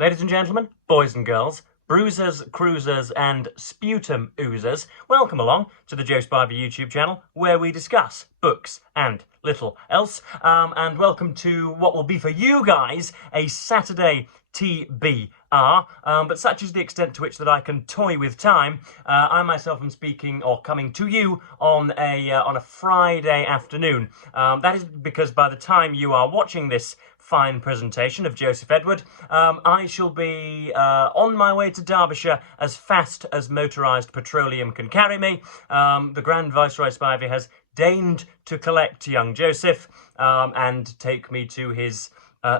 Ladies and gentlemen, boys and girls, bruisers, cruisers, and sputum oozers, welcome along to the Joe Spivey YouTube channel, where we discuss books and little else. And welcome to what will be for you guys a Saturday TBR, but such is the extent to which that I can toy with time. I myself am speaking or coming to you on a Friday afternoon. That is because by the time you are watching this fine presentation of Joseph Edward, I shall be on my way to Derbyshire as fast as motorised petroleum can carry me. The Grand Viceroy Spivey has deigned to collect young Joseph and take me to his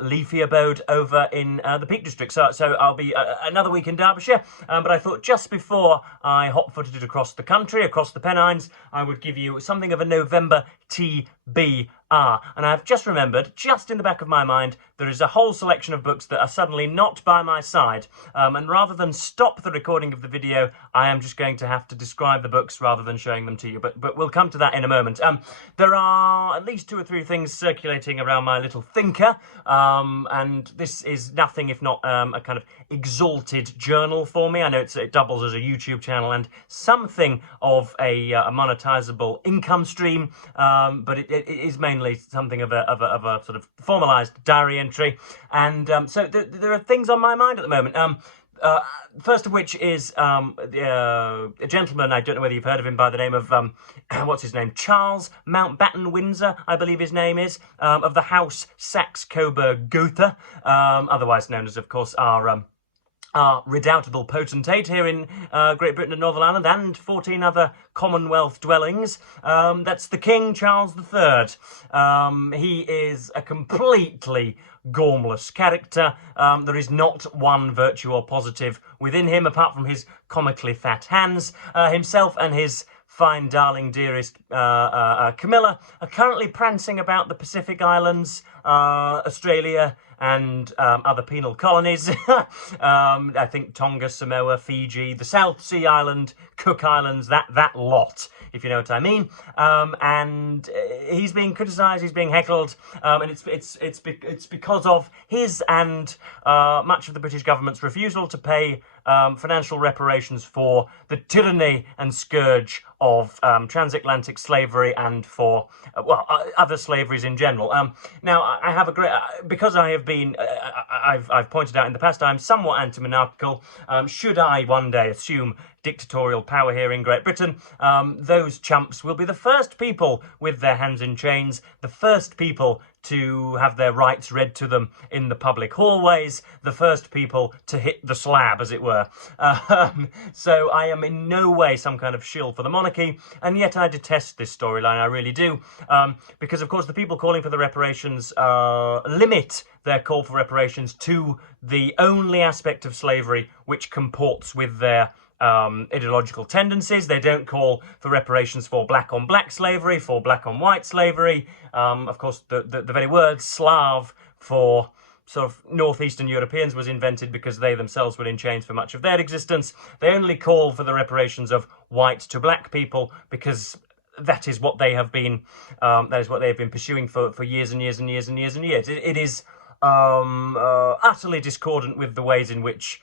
leafy abode over in the Peak District. So I'll be another week in Derbyshire, but I thought just before I hot-footed it across the country, across the Pennines, I would give you something of a November TBR. And I've just remembered, just in the back of my mind, there is a whole selection of books that are suddenly not by my side. And rather than stop the recording of the video, I am just going to have to describe the books rather than showing them to you. But we'll come to that in a moment. There are at least 2 or 3 things circulating around my little thinker. And this is nothing if not a kind of exalted journal for me. I know it doubles as a YouTube channel and something of a monetizable income stream, but it is mainly something of a sort of formalised diary entry. And so there are things on my mind at the moment. First of which is a gentleman, I don't know whether you've heard of him by the name of, what's his name? Charles Mountbatten Windsor, I believe his name is, of the House Saxe-Coburg-Gotha, otherwise known as, of course, our redoubtable potentate here in Great Britain and Northern Ireland and 14 other Commonwealth dwellings. That's the King Charles III. He is a completely gormless character. There is not one virtue or positive within him apart from his comically fat hands. Himself and his fine darling dearest Camilla are currently prancing about the Pacific Islands, Australia, and other penal colonies. I think Tonga, Samoa, Fiji, the South Sea Island, Cook Islands, that lot, if you know what I mean. And he's being criticised, he's being heckled, and it's because of his and much of the British government's refusal to pay financial reparations for the tyranny and scourge of transatlantic slavery and for other slaveries in general. Now I have a great because I have been I've pointed out in the past I'm somewhat anti-monarchical. Should I one day assume dictatorial power here in Great Britain, those chumps will be the first people with their hands in chains, the first people to have their rights read to them in the public hallways, the first people to hit the slab, as it were. So I am in no way some kind of shill for the monarchy, and yet I detest this storyline, I really do, because of course the people calling for the reparations limit their call for reparations to the only aspect of slavery which comports with their ideological tendencies. They don't call for reparations for black on black slavery, for black on white slavery. Of course, the very word Slav for sort of northeastern Europeans was invented because they themselves were in chains for much of their existence. They only call for the reparations of white to black people because that is what they have been pursuing for years and years and years and years and years. It is utterly discordant with the ways in which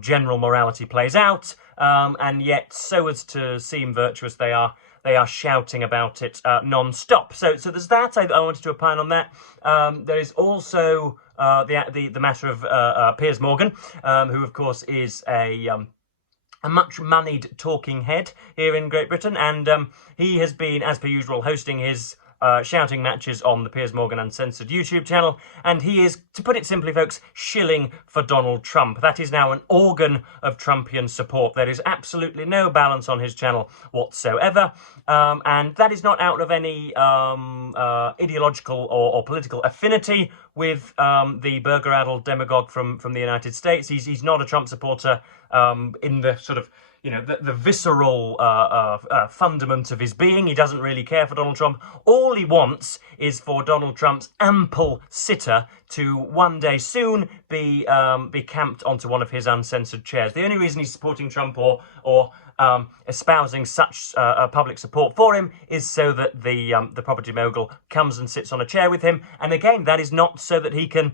general morality plays out, and yet, so as to seem virtuous, they are shouting about it non-stop. So there's that. I wanted to opine on that. There is also the matter of Piers Morgan, who of course is a much-moneyed talking head here in Great Britain, and he has been, as per usual, hosting his shouting matches on the Piers Morgan Uncensored YouTube channel, and he is, to put it simply, folks, shilling for Donald Trump. That is now an organ of Trumpian support. There is absolutely no balance on his channel whatsoever, and that is not out of any ideological or political affinity with the burger-addled demagogue from the United States. He's not a Trump supporter in the sort of, you know, the visceral fundament of his being. He doesn't really care for Donald Trump. All he wants is for Donald Trump's ample sitter to one day soon be camped onto one of his uncensored chairs. The only reason he's supporting Trump or espousing such public support for him is so that the property mogul comes and sits on a chair with him. And again, that is not so that he can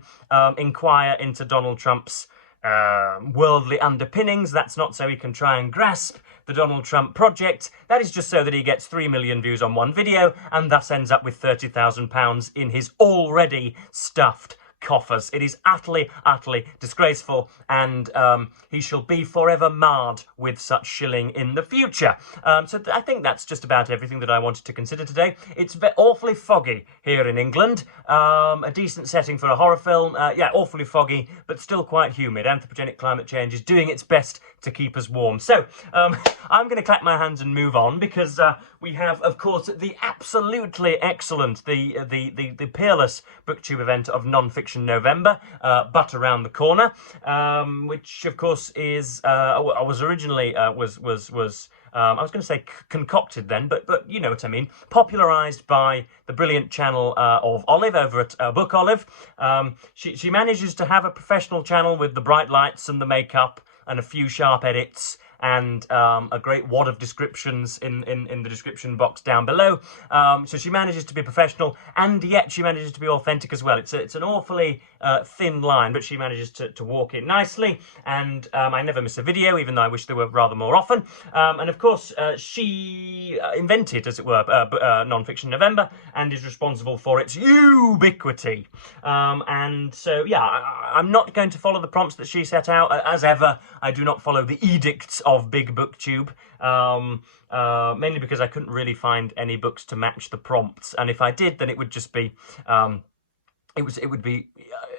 inquire into Donald Trump's worldly underpinnings. That's not so he can try and grasp the Donald Trump project. That is just so that he gets 3 million views on one video and thus ends up with £30,000 in his already stuffed coffers. It is utterly, utterly disgraceful, and he shall be forever marred with such shilling in the future. So I think that's just about everything that I wanted to consider today. It's awfully foggy here in England. A decent setting for a horror film. Yeah, awfully foggy, but still quite humid. Anthropogenic climate change is doing its best to keep us warm. So I'm going to clap my hands and move on, because we have, of course, the absolutely excellent, the peerless BookTube event of Non-Fiction November, but around the corner, which of course is I was originally I was going to say concocted then, but you know what I mean, popularised by the brilliant channel of Olive over at Book Olive. She manages to have a professional channel with the bright lights and the makeup and a few sharp edits, and a great wad of descriptions in the description box down below. So she manages to be professional, and yet she manages to be authentic as well. It's an awfully thin line, but she manages to walk it nicely, and I never miss a video, even though I wish there were rather more often. And of course, she invented, as it were, Non-Fiction November, and is responsible for its ubiquity. And so, yeah, I'm not going to follow the prompts that she set out. As ever, I do not follow the edicts of Big BookTube, mainly because I couldn't really find any books to match the prompts, and if I did, then it would just be it would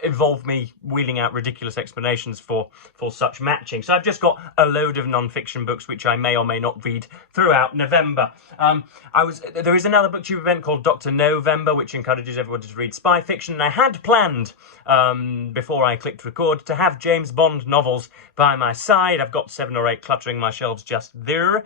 involve me wheeling out ridiculous explanations for such matching. So I've just got a load of non-fiction books which I may or may not read throughout November. There is another BookTube event called Dr. November, which encourages everyone to read spy fiction, and I had planned, before I clicked record, to have James Bond novels by my side. I've got 7 or 8 cluttering my shelves just there.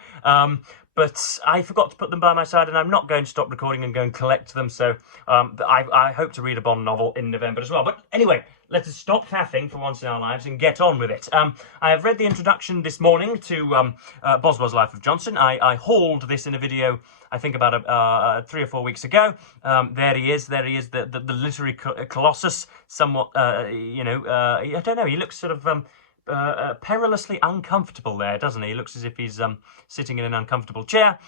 But I forgot to put them by my side, and I'm not going to stop recording and go and collect them, so I hope to read a Bond novel in November as well. But anyway, let us stop faffing for once in our lives and get on with it. I have read the introduction this morning to Boswell's Life of Johnson. I hauled this in a video, I think about 3 or 4 weeks ago. There he is, the literary colossus, somewhat, I don't know, he looks sort of... perilously uncomfortable there, doesn't he? He looks as if he's sitting in an uncomfortable chair,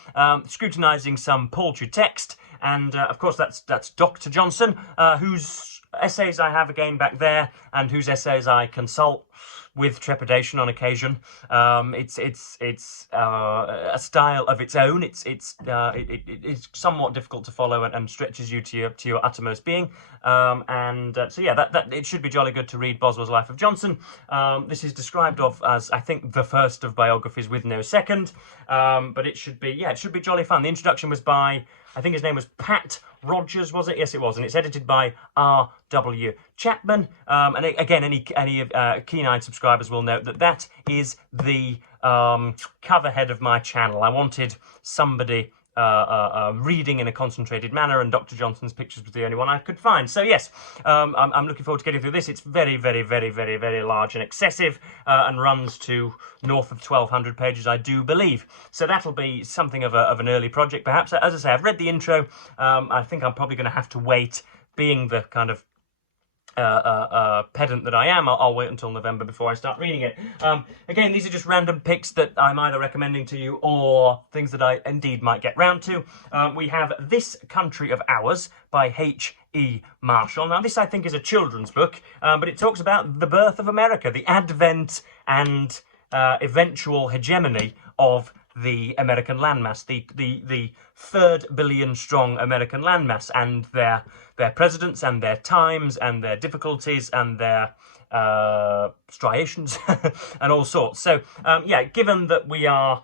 scrutinising some paltry text, and of course that's Dr. Johnson, whose essays I have again back there, and whose essays I consult with trepidation on occasion. It's a style of its own. It's somewhat difficult to follow and stretches you to your uttermost being. So yeah, that it should be jolly good to read Boswell's Life of Johnson. This is described as, I think, the first of biographies with no second. But it should be jolly fun. The introduction was by, I think his name was Pat Rogers, was it? Yes, it was, and it's edited by R.W. Chapman. And again, any keen-eyed subscribers will note that is the cover head of my channel. I wanted somebody reading in a concentrated manner, and Dr. Johnson's pictures was the only one I could find. So yes, I'm looking forward to getting through this. It's very, very, very, very, very large and excessive, and runs to north of 1,200 pages, I do believe. So that'll be something of an early project, perhaps. As I say, I've read the intro. I think I'm probably going to have to wait, being the kind of pedant that I am. I'll wait until November before I start reading it. Again, these are just random picks that I'm either recommending to you or things that I indeed might get round to. We have This Country of Ours by H.E. Marshall. Now, this I think is a children's book, but it talks about the birth of America, the advent and eventual hegemony of the American landmass, the 3rd billion strong American landmass, and their presidents and their times and their difficulties and their striations and all sorts. So yeah, given that we are,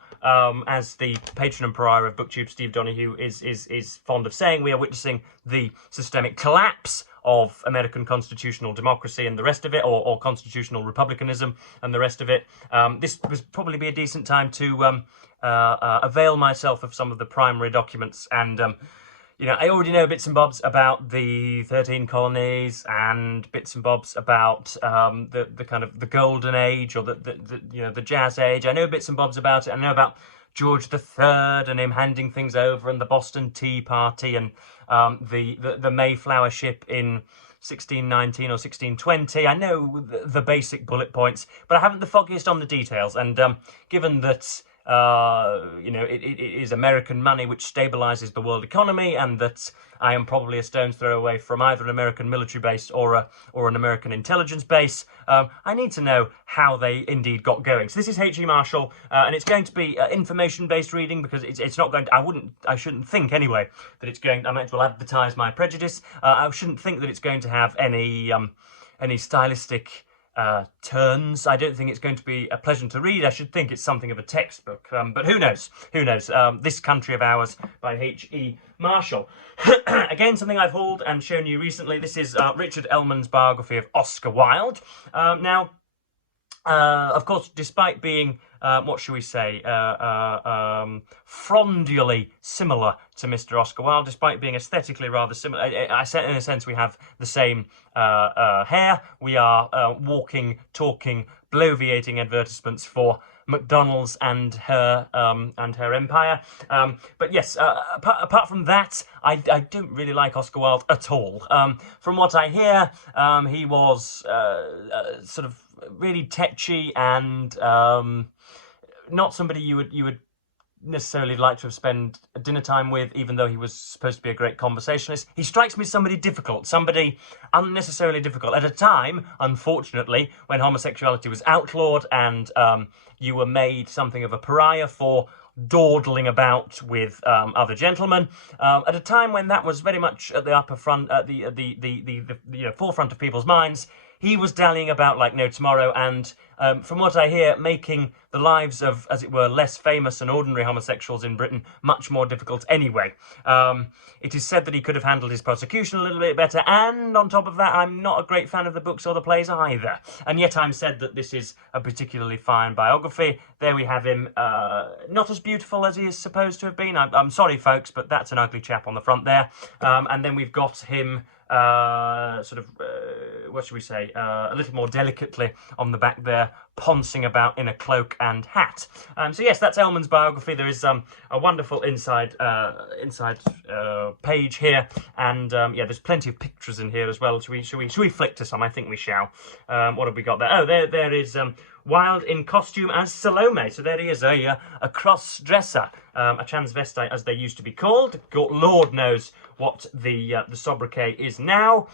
as the patron and pariah of BookTube, Steve Donoghue, is fond of saying, we are witnessing the systemic collapse of American constitutional democracy and the rest of it, or constitutional republicanism and the rest of it. This would probably be a decent time to avail myself of some of the primary documents, and I already know bits and bobs about the 13 colonies and bits and bobs about the kind of the golden age, or the jazz age. I know bits and bobs about it. I know about George III and him handing things over, and the Boston Tea Party, and the Mayflower ship in 1619 or 1620. I know the basic bullet points, but I haven't the foggiest on the details. And given that you know, it is American money which stabilizes the world economy, and that I am probably a stone's throw away from either an American military base or an American intelligence base, I need to know how they indeed got going. So this is H.E. Marshall, and it's going to be information-based reading, because it's not going to, I shouldn't think anyway that it's going, I might as well advertise my prejudice, I shouldn't think that it's going to have any stylistic turns. I don't think it's going to be a pleasant to read. I should think it's something of a textbook, but who knows? Who knows? This Country of Ours by H.E. Marshall. Again, something I've hauled and shown you recently. This is Richard Ellmann's biography of Oscar Wilde. Now, of course, despite being, what shall we say, frondully similar to Mr. Oscar Wilde, despite being aesthetically rather similar, in a sense we have the same hair. We are walking, talking, bloviating advertisements for McDonald's and her empire. But yes, apart from that, I don't really like Oscar Wilde at all. From what I hear, he was sort of really tetchy and not somebody you would necessarily like to have spent dinner time with, even though he was supposed to be a great conversationalist. He strikes me as somebody difficult, somebody unnecessarily difficult, at a time, unfortunately, when homosexuality was outlawed and you were made something of a pariah for dawdling about with other gentlemen, at a time when that was very much at the upper front, at the forefront of people's minds. He was dallying about like no tomorrow, and from what I hear, making the lives of, as it were, less famous and ordinary homosexuals in Britain much more difficult anyway. It is said that he could have handled his prosecution a little bit better, and on top of that, I'm not a great fan of the books or the plays either. And yet I'm said that this is a particularly fine biography. There we have him, not as beautiful as he is supposed to have been. I'm sorry, folks, but that's an ugly chap on the front there. And then we've got him sort of, what should we say, a little more delicately on the back there, poncing about in a cloak and hat. So yes, that's Ellmann's biography. There is a wonderful inside page here, and yeah, there's plenty of pictures in here as well. Should we flick to some? I think we shall. What have we got there? Oh, there is Wilde in costume as Salome. So there he is, a cross-dresser, a transvestite as they used to be called. Lord knows what the sobriquet is now.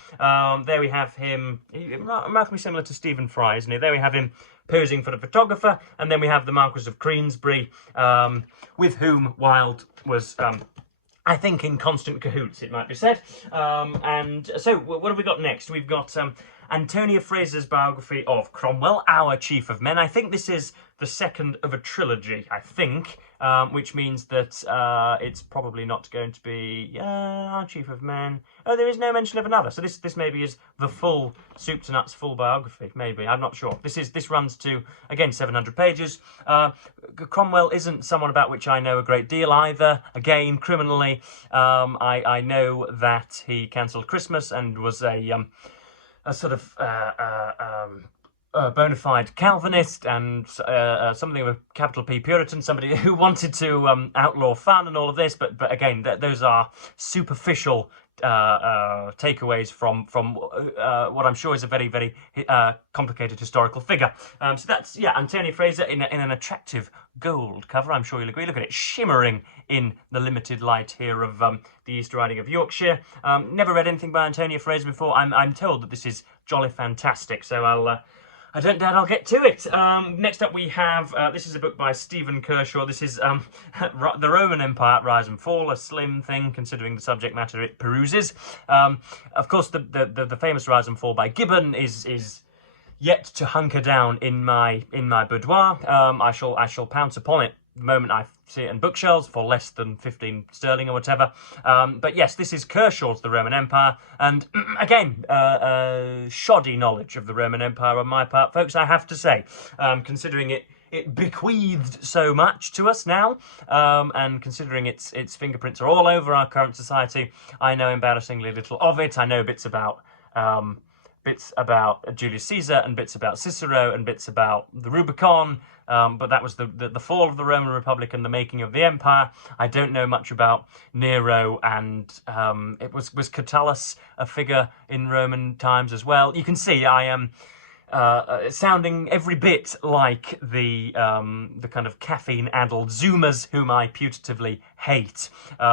There we have him, remarkably similar to Stephen Fry, isn't he? There we have him posing for the photographer, and then we have the Marquis of Queensberry, with whom Wilde was, I think, in constant cahoots, it might be said. And so, what have we got next? We've got Antony Fraser's biography of Cromwell, our Chief of Men. I think this is the second of a trilogy, I think, which means that it's probably not going to be our Chief of Men. Oh, there is no mention of another. So this maybe is the full soup to nuts full biography. Maybe, I'm not sure. This runs to, again, 700 pages. Cromwell isn't someone about which I know a great deal either. Again, criminally, I know that he cancelled Christmas and was a sort of bona fide Calvinist and something of a capital P Puritan, somebody who wanted to outlaw fun and all of this, but again, those are superficial takeaways from what I'm sure is a very, very complicated historical figure. So that's, yeah, Antony Fraser in an attractive gold cover. I'm sure you'll agree. Look at it, shimmering in the limited light here of the Easter Riding of Yorkshire. Never read anything by Antony Fraser before. I'm told that this is jolly fantastic, so I don't doubt I'll get to it. Next up we have, this is a book by Stephen Kershaw. This is The Roman Empire, Rise and Fall, a slim thing considering the subject matter it peruses. Of course, the famous Rise and Fall by Gibbon is yet to hunker down in my boudoir. I shall pounce upon it the moment I see it in bookshelves for less than 15 sterling or whatever. But yes, this is Kershaw's The Roman Empire, and again, shoddy knowledge of the Roman Empire on my part, folks, I have to say, considering it bequeathed so much to us now, and considering its fingerprints are all over our current society, I know embarrassingly little of it. I know bits about bits about Julius Caesar and bits about Cicero and bits about the Rubicon. But that was the fall of the Roman Republic and the making of the empire. I don't know much about Nero, and was Catullus a figure in Roman times as well? You can see I am sounding every bit like the kind of caffeine-addled Zoomers whom I putatively hate.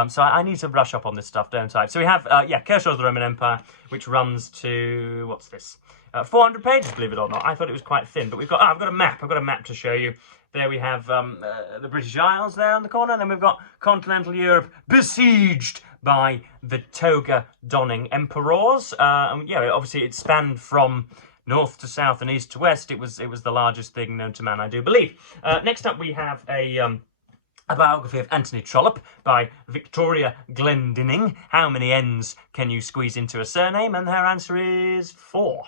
So I need to brush up on this stuff, don't I? So we have, Kershaw's The Roman Empire, which runs to, what's this? 400 pages, believe it or not. I thought it was quite thin, but we've got, I've got a map. I've got a map to show you. There we have the British Isles there on the corner, and then we've got continental Europe besieged by the toga-donning emperors. Obviously it spanned from north to south and east to west. It was the largest thing known to man, I do believe. Next up, we have a biography of Antony Trollope by Victoria Glendinning. How many N's can you squeeze into a surname? And her answer is 4.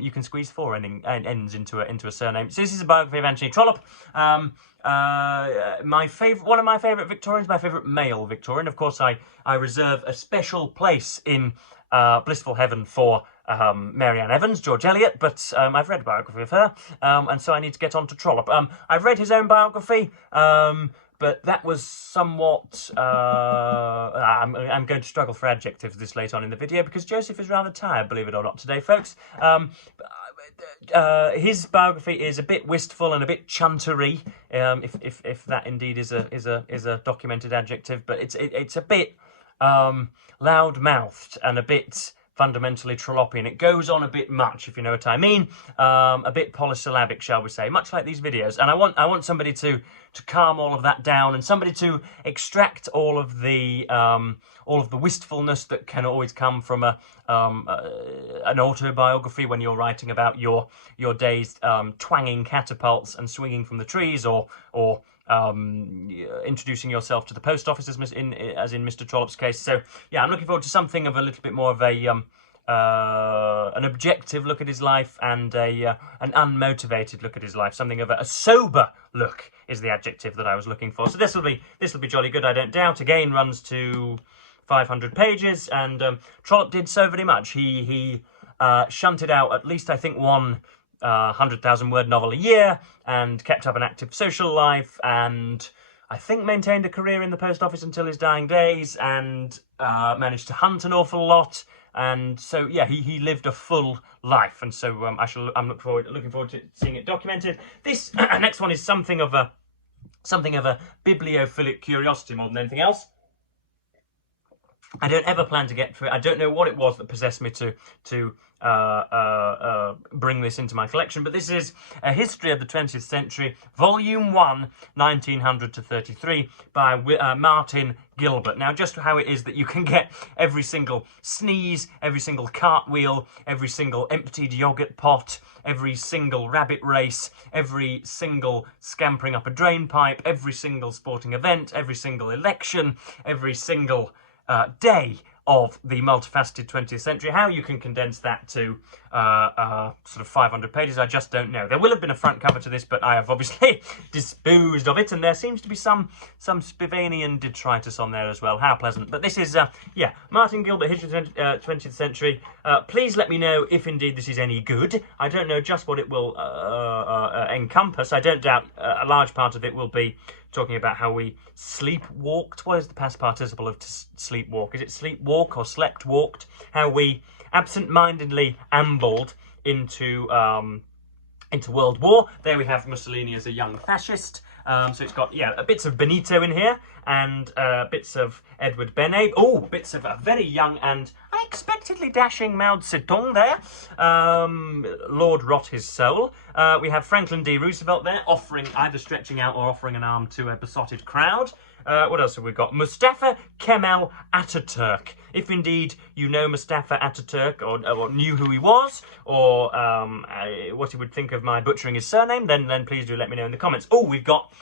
You can squeeze 4 N's into a surname. So this is a biography of Antony Trollope. One of my favourite Victorians, my favourite male Victorian. Of course, I reserve a special place in blissful heaven for Mary Ann Evans, George Eliot, but I've read a biography of her, and so I need to get on to Trollope. I've read his own biography, but that was somewhat... I'm going to struggle for adjectives this late on in the video, because Joseph is rather tired, believe it or not, today, folks. His biography is a bit wistful and a bit chuntery, if that indeed is a documented adjective, but it's a bit loud-mouthed and a bit fundamentally Trollopian. It goes on a bit much, if you know what I mean. A bit polysyllabic, shall we say, much like these videos. And I want somebody to calm all of that down, and somebody to extract all of the wistfulness that can always come from an autobiography when you're writing about your days, twanging catapults and swinging from the trees, or introducing yourself to the post office, as in Mr. Trollope's case. So yeah, I'm looking forward to something of a little bit more of an objective look at his life and an unmotivated look at his life. Something of a sober look is the adjective that I was looking for. So this will be jolly good, I don't doubt. Again, runs to 500 pages, and Trollope did so very much. He shunted out at least, I think, one 100,000-word novel a year, and kept up an active social life, and I think maintained a career in the post office until his dying days, and managed to hunt an awful lot. And so, yeah, he lived a full life, and so I'm looking forward to seeing it documented. This next one is something of a bibliophilic curiosity more than anything else. I don't ever plan to get through it. I don't know what it was that possessed me to bring this into my collection, but this is A History of the 20th Century, Volume 1, 1900 to 33, by Martin Gilbert. Now, just how it is that you can get every single sneeze, every single cartwheel, every single emptied yoghurt pot, every single rabbit race, every single scampering up a drain pipe, every single sporting event, every single election, every single day of the multifaceted 20th century. How you can condense that to sort of 500 pages, I just don't know. There will have been a front cover to this, but I have obviously disposed of it, and there seems to be some Spivanian detritus on there as well. How pleasant. But this is, Martin Gilbert, History of the 20th Century. Please let me know if indeed this is any good. I don't know just what it will encompass. I don't doubt a large part of it will be talking about how we sleepwalked. What is the past participle of sleepwalk? Is it sleepwalk or slept walked? How we absent-mindedly ambled into World War. There we have Mussolini as a young fascist. So it's got, bits of Benito in here, and bits of Edward Benet. Oh, bits of a very young and unexpectedly dashing Mao Zedong there. Lord rot his soul. We have Franklin D. Roosevelt there, either stretching out or offering an arm to a besotted crowd. What else have we got? Mustafa Kemal Ataturk. If indeed you know Mustafa Ataturk, or knew who he was, or what you would think of my butchering his surname, then please do let me know in the comments. Oh, we've got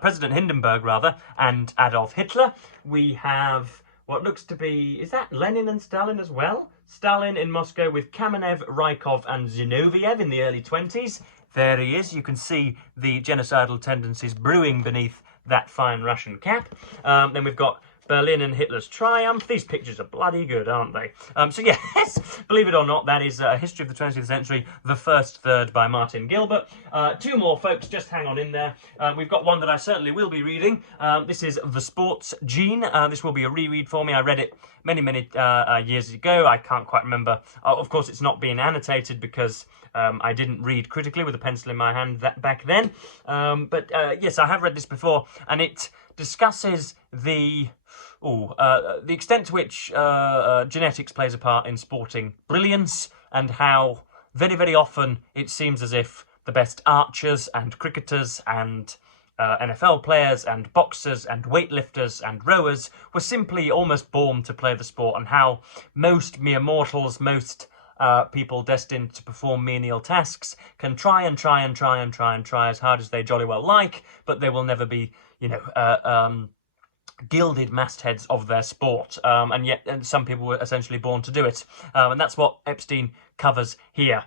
President Hindenburg, rather, and Adolf Hitler. We have what looks to be, is that Lenin and Stalin as well? Stalin in Moscow with Kamenev, Rykov, and Zinoviev in the early 20s. There he is. You can see the genocidal tendencies brewing beneath that fine Russian cap. Then we've got Berlin and Hitler's Triumph. These pictures are bloody good, aren't they? So yes, believe it or not, that is History of the 20th Century, the first third by Martin Gilbert. Two more, folks, just hang on in there. We've got one that I certainly will be reading. This is The Sports Gene. This will be a reread for me. I read it many years ago. I can't quite remember. Of course, it's not being annotated because I didn't read critically with a pencil in my hand back then. But yes, I have read this before, and it discusses the extent to which genetics plays a part in sporting brilliance, and how very often it seems as if the best archers and cricketers and NFL players and boxers and weightlifters and rowers were simply almost born to play the sport, and how most mere mortals, most people destined to perform menial tasks can try as hard as they jolly well like, but they will never be, gilded mastheads of their sport, and yet some people were essentially born to do it, and that's what Epstein covers here.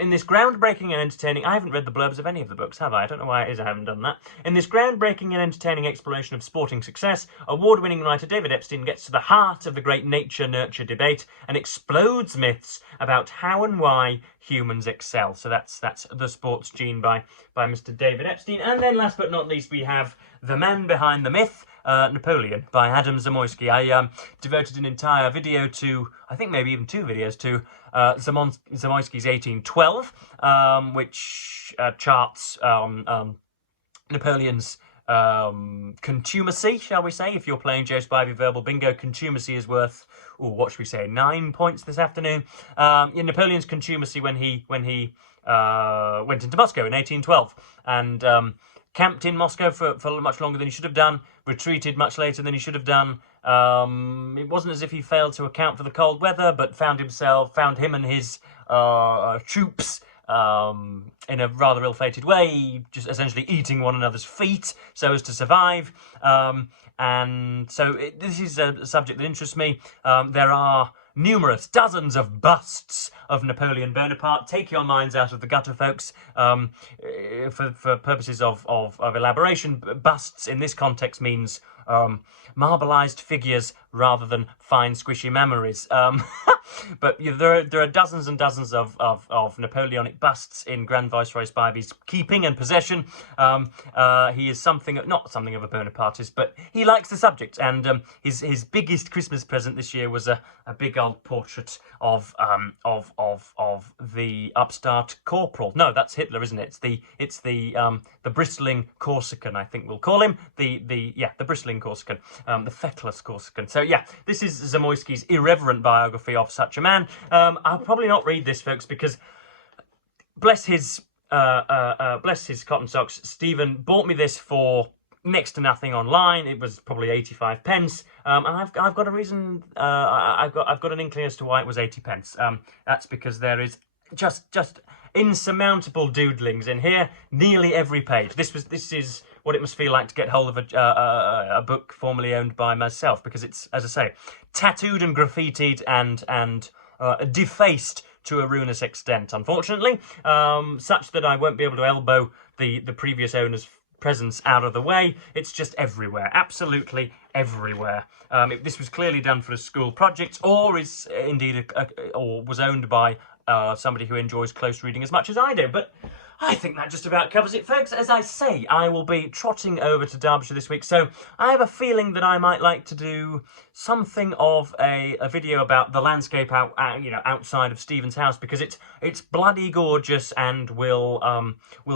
In this groundbreaking and entertaining, I haven't read the blurbs of any of the books, have I? I don't know why it is I haven't done that. In this groundbreaking and entertaining exploration of sporting success, award-winning writer David Epstein gets to the heart of the great nature-nurture debate and explodes myths about how and why humans excel. So that's The Sports Gene by Mr. David Epstein. And then last but not least, we have The Man Behind the Myth, Napoleon by Adam Zamoyski. I devoted an entire video to, I think maybe even 2 videos to Zamoyski's 1812, which charts Napoleon's contumacy, shall we say. If you're playing Joe Spivey Verbal Bingo, contumacy is worth, what should we say, 9 points this afternoon. Napoleon's contumacy when he went into Moscow in 1812, and camped in Moscow for much longer than he should have done, retreated much later than he should have done. It wasn't as if he failed to account for the cold weather, but found him and his troops in a rather ill-fated way, just essentially eating one another's feet so as to survive. And so this is a subject that interests me. There are dozens of busts of Napoleon Bonaparte. Take your minds out of the gutter, folks. For purposes of elaboration, busts in this context means marbleized figures rather than fine squishy memories. But there are dozens and dozens of Napoleonic busts in Grand Viceroy Spivey's keeping and possession. He is not something of a Bonapartist, but he likes the subject, and his biggest Christmas present this year was a big old portrait of the upstart corporal. No, that's Hitler, isn't it? It's the bristling Corsican, I think we'll call him. The bristling Corsican, the feckless Corsican. So yeah, this is Zamoyski's irreverent biography of such a man. I'll probably not read this, folks, because bless his cotton socks, Stephen bought me this for next to nothing online. It was probably 85 pence, and I've got a reason. I've got an inkling as to why it was 80 pence. That's because there is just insurmountable doodlings in here, nearly every page. This is what it must feel like to get hold of a book formerly owned by myself, because it's, as I say, tattooed and graffitied and defaced to a ruinous extent, unfortunately, such that I won't be able to elbow the previous owner's presence out of the way. It's just everywhere, absolutely everywhere. This was clearly done for a school project, or is indeed or was owned by somebody who enjoys close reading as much as I do. But I think that just about covers it, folks. As I say, I will be trotting over to Derbyshire this week, so I have a feeling that I might like to do something of a video about the landscape outside of Stephen's house, because it's bloody gorgeous and will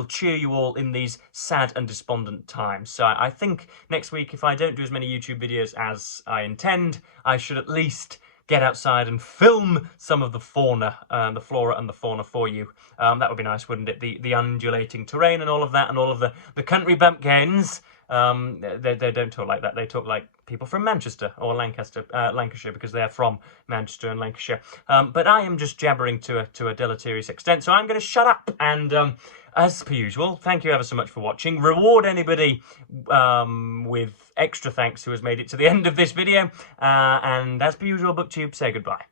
cheer you all in these sad and despondent times. So I think next week, if I don't do as many YouTube videos as I intend, I should at least get outside and film some of the fauna, the flora and the fauna for you. That would be nice, wouldn't it? The undulating terrain and all of that, and all of the country bumpkins. They don't talk like that. They talk like people from Manchester or Lancashire, because they're from Manchester and Lancashire. But I am just jabbering to a deleterious extent, so I'm going to shut up. And as per usual, thank you ever so much for watching. Reward anybody with extra thanks who has made it to the end of this video. And as per usual, BookTube, say goodbye.